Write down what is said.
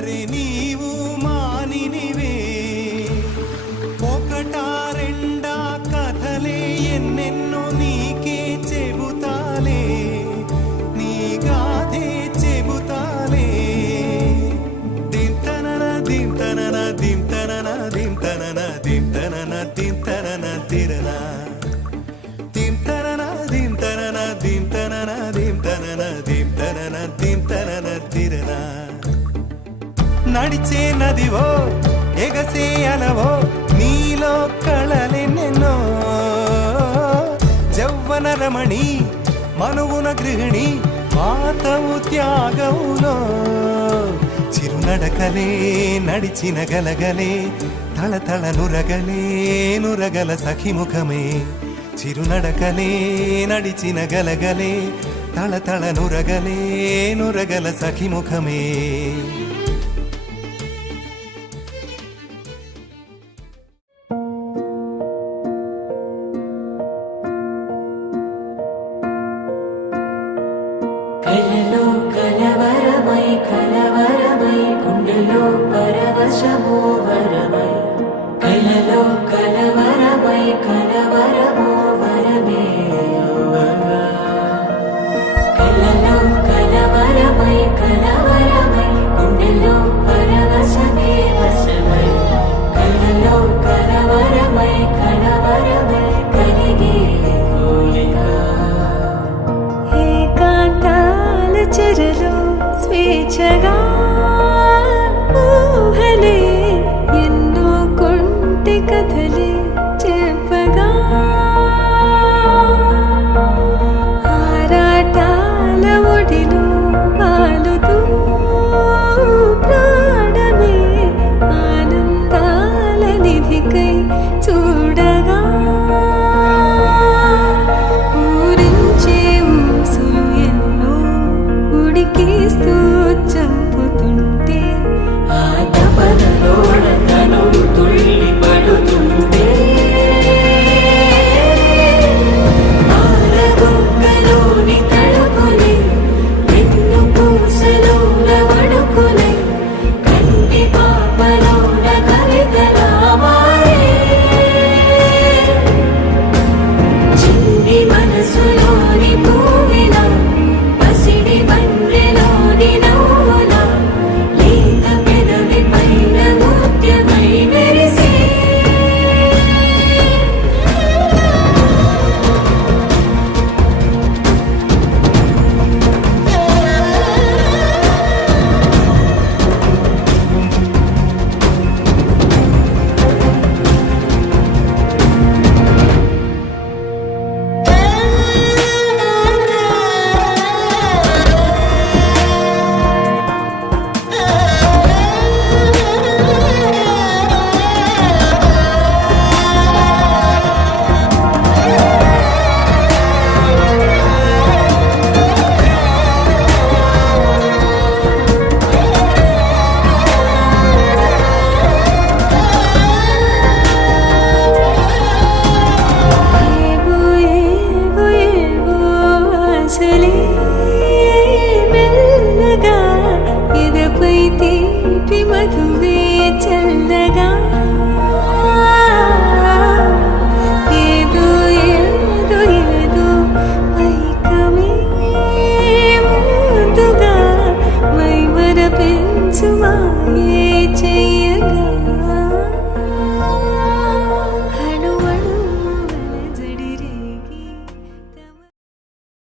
అరే నీవు మానినివే ఒకటా రెండా కథలే ఎన్నెన్నో నీకే చెబుతాలే నీ గాథే చెబుతాలే దింతనన దింతనన దింతనన దింతనన దింతనన దింతనన తిరనా దింతనన దింతనన దింతనన దింతనన దింతనన దింతనన తిరనా నడిచే నదివో ఎగసే అలవో నీలో కళలెన్నెన్నో జవ్వన రమణి మనువున గృహిణి మాతవు త్యాగములో చిరునడకలే నడిచిన గలగలే తళతళ నురగలే నురగల సఖిముఖమే చిరునడకలే నడిచిన గలగలే తళతళ నురగలే నురగల సఖిముఖమే కలలో కలవరమై కలవరమై గుండెలో పరవశమో వరమై కలలో కలవరమై కలవరమో వరమే కలలో కలవరమై కలవరమై గుండెలో పరవశమే వశమై కలలో కలవరమై కలవరమై కలిగే కోరిక చెరలో స్వేచ్ఛగా ఊహలే ఎన్నో కొంటి కథలే చెప్పగా ఆరాటాల ఒడిలో వాలుతూ ప్రాణమే ఆనందాల నిధికై చూడగా ఉడికిస్తూ చంపుతుంటే ఆ తపనలోన తనువు తుళ్ళి పడుతుంటే ఆరగొక్కలోని తడుకులే వెన్ను పూసలోన వడుకులే కంటి పాపలోన కవితలా మారే చిన్ని మనసులోని పూవిలా పసిడి బండ్రెలోని నవ్వులా లేత పెదవి పైన ముత్యమై మెరిసే మెల్లగా ఎదపై తీపి మధువే చల్లగా ఏదో ఏదో ఏదో పైకమే ముందుగా మై మర పెంచు మాయ